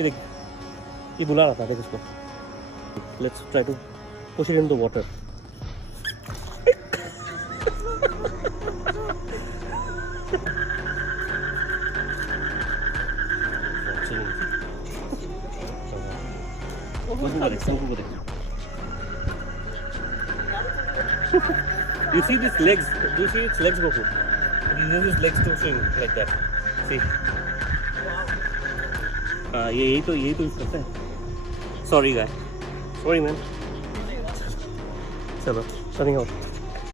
ये देख, ये बुला रहा था, देख उसको. Let's try to push it in the water. You see these legs? Do you see its legs, Goku? It uses its legs to swing like that. See? यही तो यूज करता है. Sorry guy. Sorry man. चलो, turning out.